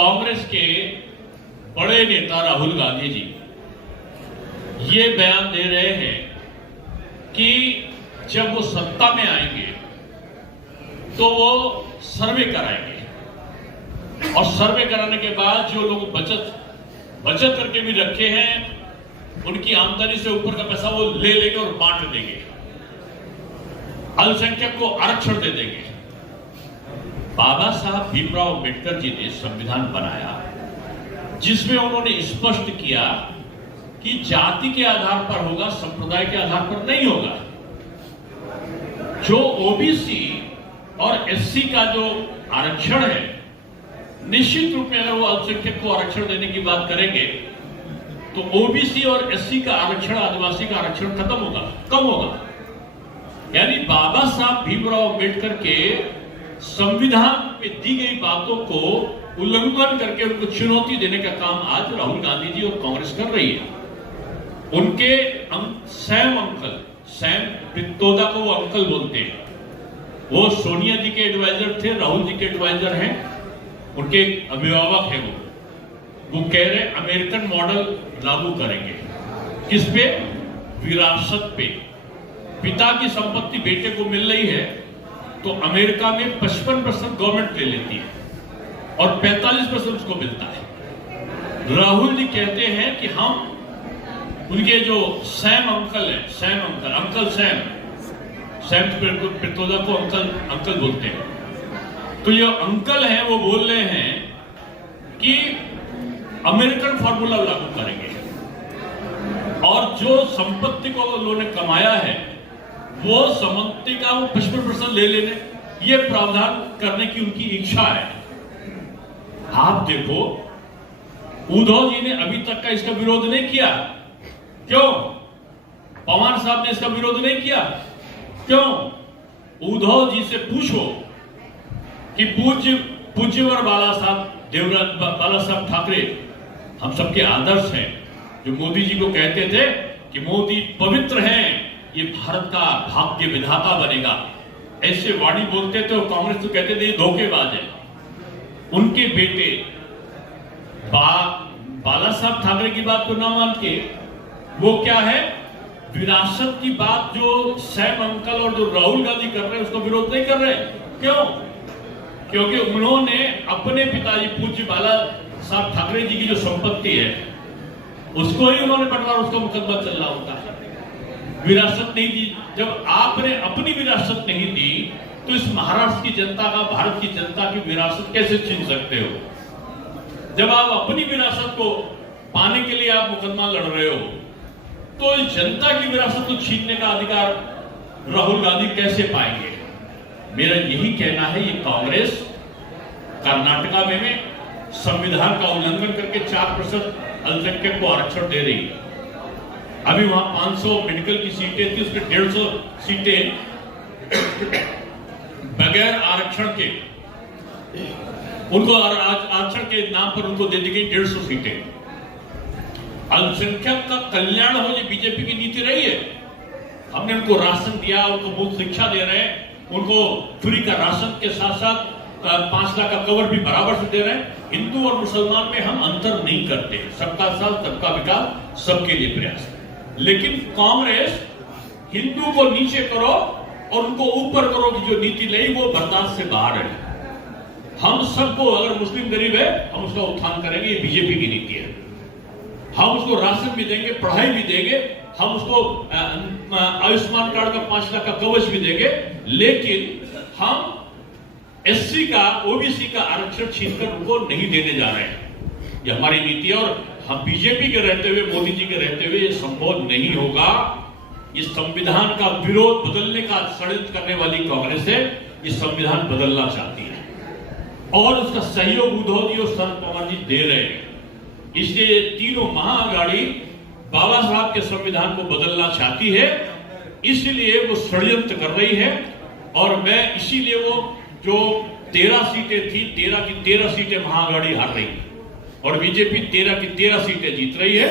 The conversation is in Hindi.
कांग्रेस के बड़े नेता राहुल गांधी जी ये बयान दे रहे हैं कि जब वो सत्ता में आएंगे तो वो सर्वे कराएंगे और सर्वे कराने के बाद जो लोग बचत करके भी रखे हैं उनकी आमदनी से ऊपर का पैसा वो ले लेंगे और बांट देंगे, अल्पसंख्यक को आरक्षण दे देंगे। बाबा साहब भीमराव अम्बेडकर जी ने संविधान बनाया जिसमें उन्होंने स्पष्ट किया कि जाति के आधार पर होगा, संप्रदाय के आधार पर नहीं होगा। जो ओबीसी और एससी का जो आरक्षण है, निश्चित रूप में अगर वो अल्पसंख्यक को आरक्षण देने की बात करेंगे तो ओबीसी और एससी का आरक्षण, आदिवासी का आरक्षण खत्म होगा, कम होगा। यानी बाबा साहब भीमराव अम्बेडकर के संविधान में दी गई बातों को उल्लंघन करके उनको चुनौती देने का काम आज राहुल गांधी जी और कांग्रेस कर रही है। उनके सैम पित्रोदा को वो अंकल बोलते हैं। वो सोनिया जी के एडवाइजर थे, राहुल जी के एडवाइजर हैं, उनके अभिभावक हैं। वो कह रहे अमेरिकन मॉडल लागू करेंगे। किस पे? विरासत पे। पिता की संपत्ति बेटे को मिल रही है तो अमेरिका में 55% गवर्नमेंट ले लेती है और 45% उसको मिलता है। राहुल जी कहते हैं कि हम उनके जो सैम पित्रोदा को अंकल बोलते हैं। तो ये अंकल हैं, वो बोल रहे हैं कि अमेरिकन फॉर्मूला लागू करेंगे और जो संपत्ति को उन्होंने कमाया है वो संपत्ति का वो 55% ले लेने, ये प्रावधान करने की उनकी इच्छा है। आप देखो, उद्धव जी ने अभी तक का इसका विरोध नहीं किया। क्यों? पवार साहब ने इसका विरोध नहीं किया। क्यों? उद्धव जी से पूछो कि पूज्यवर बाला साहब ठाकरे हम सबके आदर्श हैं, जो मोदी जी को कहते थे कि मोदी पवित्र हैं, ये भारत का भाग्य विधाता बनेगा, ऐसे वाणी बोलते थे। और कांग्रेस तो कहते थे ये धोखेबाज है। उनके बेटे बाला साहब ठाकरे की बात को ना मान के वो क्या है, विरासत की बात जो सैम अंकल और जो राहुल गांधी कर रहे हैं उसका विरोध नहीं कर रहे। क्यों? क्योंकि उन्होंने अपने पिताजी पूज्य बाला साहब ठाकरे जी की जो संपत्ति है उसको ही उन्होंने बंटवारा, उसका मुकदमा चल रहा होता है। विरासत नहीं दी। जब आपने अपनी विरासत नहीं दी तो इस महाराष्ट्र की जनता का, भारत की जनता की विरासत कैसे छीन सकते हो? जब आप अपनी विरासत को पाने के लिए आप मुकदमा लड़ रहे हो तो इस जनता की विरासत को छीनने का अधिकार राहुल गांधी कैसे पाएंगे? मेरा यही कहना है, ये कांग्रेस कर्नाटका में संविधान का उल्लंघन करके 4% अल्पसंख्यक को आरक्षण दे रही है। अभी वहां 500 मेडिकल की सीटें थी, उसके 150 सीटें बगैर आरक्षण के उनको आरक्षण के नाम पर उनको दे दी गई 150 सीटें। अल्पसंख्यक का कल्याण हो, ये बीजेपी की नीति रही है। हमने उनको राशन दिया, उनको मुफ्त शिक्षा दे रहे हैं, उनको फ्री का राशन के साथ साथ 5 लाख का कवर भी बराबर से दे रहे हैं। हिंदू और मुसलमान में हम अंतर नहीं करते, सबका साथ सबका विकास, सबके लिए प्रयास। लेकिन कांग्रेस हिंदू को नीचे करो और उनको ऊपर करो की जो नीति लाई वो बर्दाश्त से बाहर है। हम सबको, अगर मुस्लिम गरीब है हम उसका उत्थान करेंगे, ये बीजेपी की नीति है। हम उसको राशन भी देंगे, पढ़ाई भी देंगे, हम उसको आयुष्मान कार्ड का 5 लाख का कवच भी देंगे, लेकिन हम एससी का, ओबीसी का आरक्षण छीनकर उनको नहीं देने जा रहे हैं। ये हमारी नीति है और हम बीजेपी के रहते हुए, मोदी जी के रहते हुए ये संभव नहीं होगा। इस संविधान का विरोध, बदलने का षड्यंत्र करने वाली कांग्रेस है, ये संविधान बदलना चाहती है और उसका सहयोग उद्धव जी और शरद पवार जी दे रहे हैं। इसलिए ये तीनों महाअघाड़ी बाबा साहब के संविधान को बदलना चाहती है, इसलिए वो षड्यंत्र कर रही है। और मैं इसीलिए वो जो 13 सीटें थी, 13 की 13 सीटें महाअघाड़ी हार रही है और बीजेपी 13 की 13 सीटें जीत रही है।